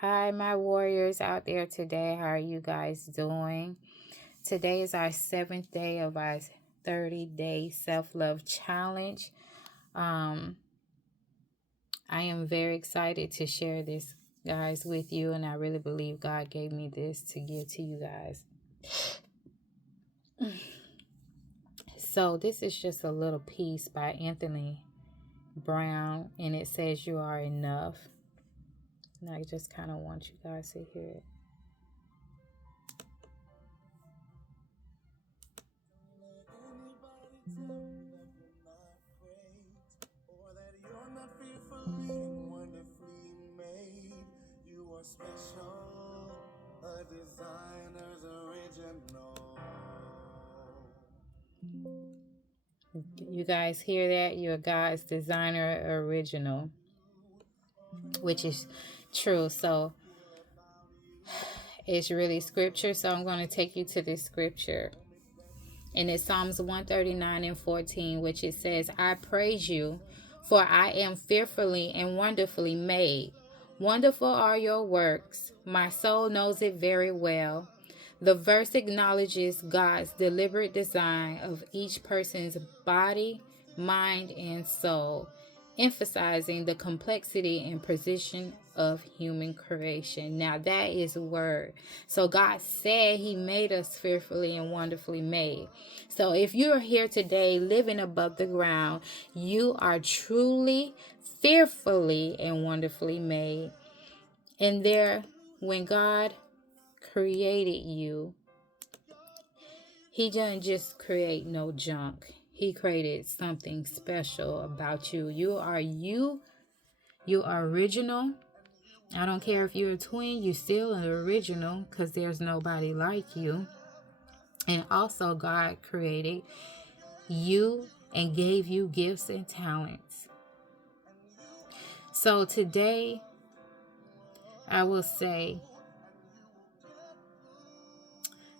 Hi, my warriors out there today. How are you guys doing? Today is our seventh day of our 30-day self-love challenge. Um, I am very excited to share this, guys, with you, and I really believe God gave me this to give to you guys. So, this is just a little piece by Anthony Brown, and it says, "You are enough." And I just kind of want you guys to hear it. You guys hear that? You're God's designer original, which is true. So it's really scripture. So I'm going to take you to this scripture. And it's Psalms 139 and 14, which it says, "I praise you, for I am fearfully and wonderfully made. Wonderful are your works. My soul knows it very well." The verse acknowledges God's deliberate design of each person's body, mind, and soul, emphasizing the complexity and precision of human creation. Now, that is a word. So, God said He made us fearfully and wonderfully made. So, if you're here today living above the ground, you are truly fearfully and wonderfully made. And there, when God created you, He didn't just create no junk. He created something special about you. You are you. You are original. I don't care if you're a twin, you're still an original because there's nobody like you. And also, God created you and gave you gifts and talents. So today, I will say,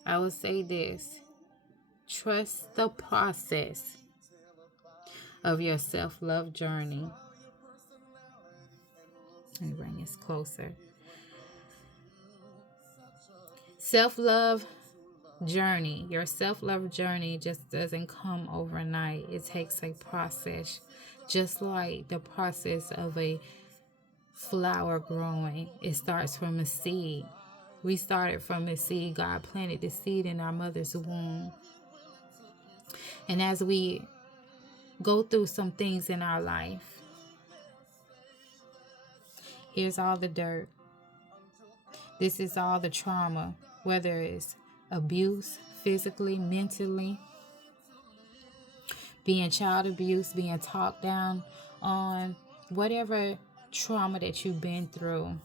this: trust the process of your self-love journey. Let me bring this closer. Self-love journey. Your self-love journey just doesn't come overnight. It takes a process, just like the process of a flower growing. It starts from a seed. We started from a seed. God planted the seed in our mother's womb. And as we go through some things in our life, here's all the dirt. This is all the trauma, whether it's abuse, physically, mentally, being child abuse, being talked down on, whatever trauma that you've been through.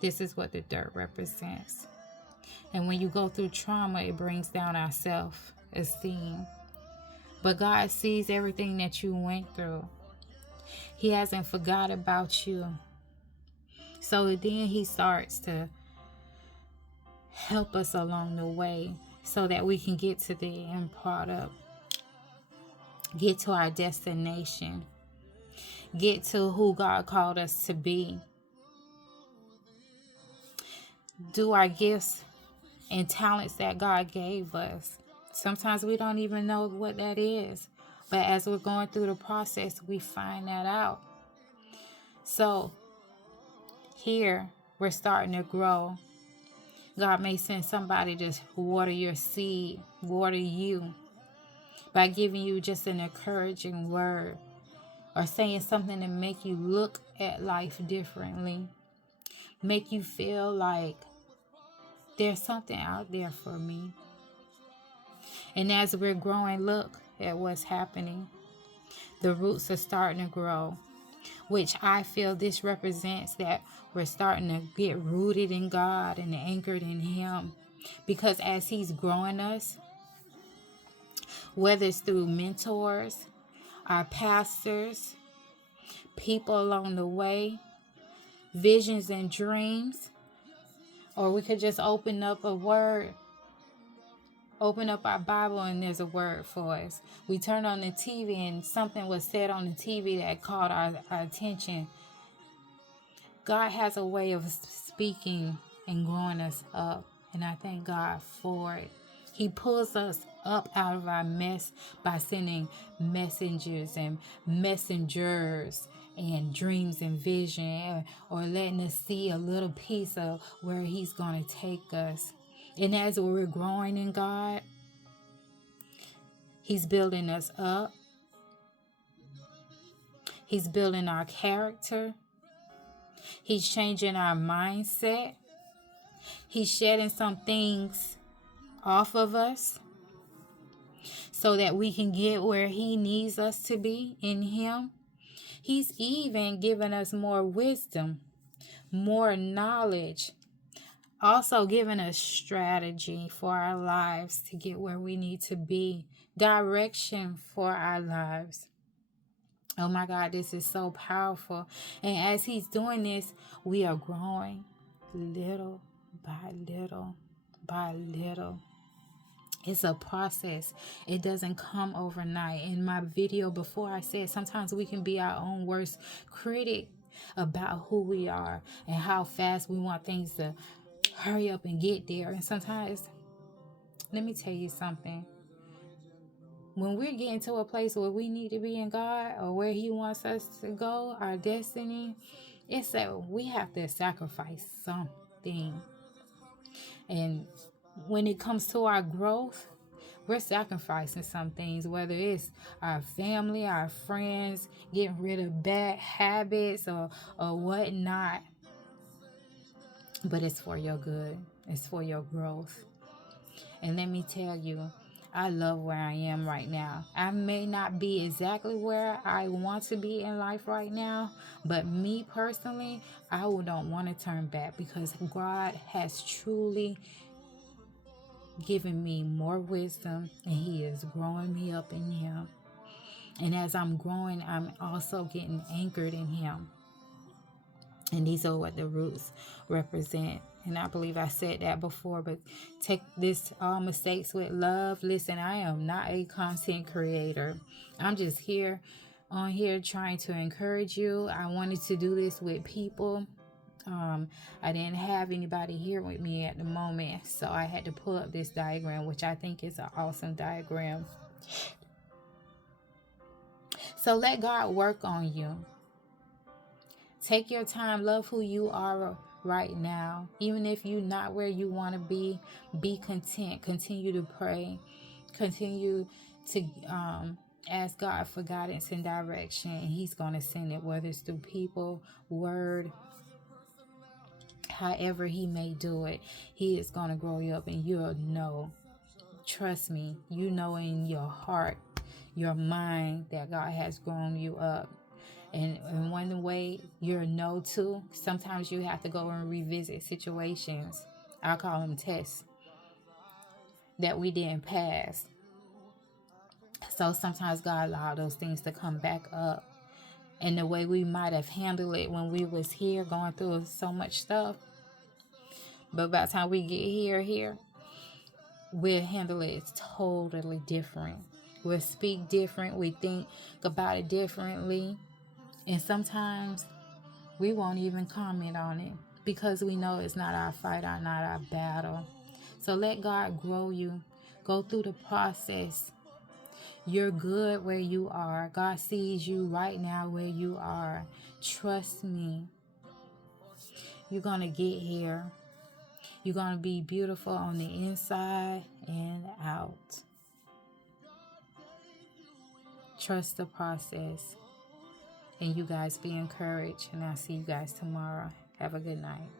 This is what the dirt represents. And when you go through trauma, it brings down our self-esteem. But God sees everything that you went through. He hasn't forgot about you. So then He starts to help us along the way so that we can get to the end product, get to our destination, get to who God called us to be. Do our gifts and talents that God gave us. Sometimes we don't even know what that is. But as we're going through the process, we find that out. So here, we're starting to grow. God may send somebody to water your seed, water you, by giving you just an encouraging word or saying something to make you look at life differently, make you feel like there's something out there for me. And as we're growing, look at what's happening. The roots are starting to grow, which I feel this represents that we're starting to get rooted in God and anchored in Him. Because as He's growing us, whether it's through mentors, our pastors, people along the way, visions and dreams, or we could just open up a word, open up our Bible and there's a word for us. We turn on the TV and something was said on the TV that caught our attention. God has a way of speaking and growing us up, and I thank God for it. He pulls us up out of our mess by sending messengers and messengers and dreams and vision, or letting us see a little piece of where He's going to take us. And as we're growing in God, He's building us up. He's building our character. He's changing our mindset. He's shedding some things off of us so that we can get where He needs us to be in Him. He's even giving us more wisdom, more knowledge, also giving us strategy for our lives to get where we need to be, direction for our lives. Oh my God, this is so powerful. And as He's doing this, we are growing little by little by little. It's a process. It doesn't come overnight. In my video before, I said sometimes we can be our own worst critic about who we are and how fast we want things to hurry up and get there. And sometimes, let me tell you something. When we're getting to a place where we need to be in God, or where He wants us to go, our destiny, it's that we have to sacrifice something. And when it comes to our growth, we're sacrificing some things, whether it's our family, our friends, getting rid of bad habits or whatnot. But it's for your good. It's for your growth. And let me tell you, I love where I am right now. I may not be exactly where I want to be in life right now, but me personally, I don't want to turn back, because God has truly given me more wisdom, and He is growing me up in Him. And as I'm growing, I'm also getting anchored in Him. And these are what the roots represent. And I believe I said that before, but take this all mistakes with love. Listen, I am not a content creator. I'm just here trying to encourage you. I wanted to do this with people. I didn't have anybody here with me at the moment, so I had to pull up this diagram, which I think is an awesome diagram. So let God work on you. Take your time. Love who you are right now. Even if you're not where you want to be content. Continue to pray. Continue to ask God for guidance and direction. And He's going to send it, whether it's through people, word, however He may do it. He is going to grow you up, and you'll know. Trust me, you know in your heart, your mind, that God has grown you up. And one way you'll know too, sometimes you have to go and revisit situations. I call them tests that we didn't pass. So sometimes God allowed those things to come back up. And the way we might have handled it when we was here going through so much stuff. But by the time we get here, we'll handle it totally different. We'll speak different. We think about it differently. And sometimes we won't even comment on it, because we know it's not our fight or not our battle. So let God grow you. Go through the process. You're good where you are. God sees you right now where you are. Trust me. You're going to get here. You're going to be beautiful on the inside and out. Trust the process. And you guys be encouraged. And I'll see you guys tomorrow. Have a good night.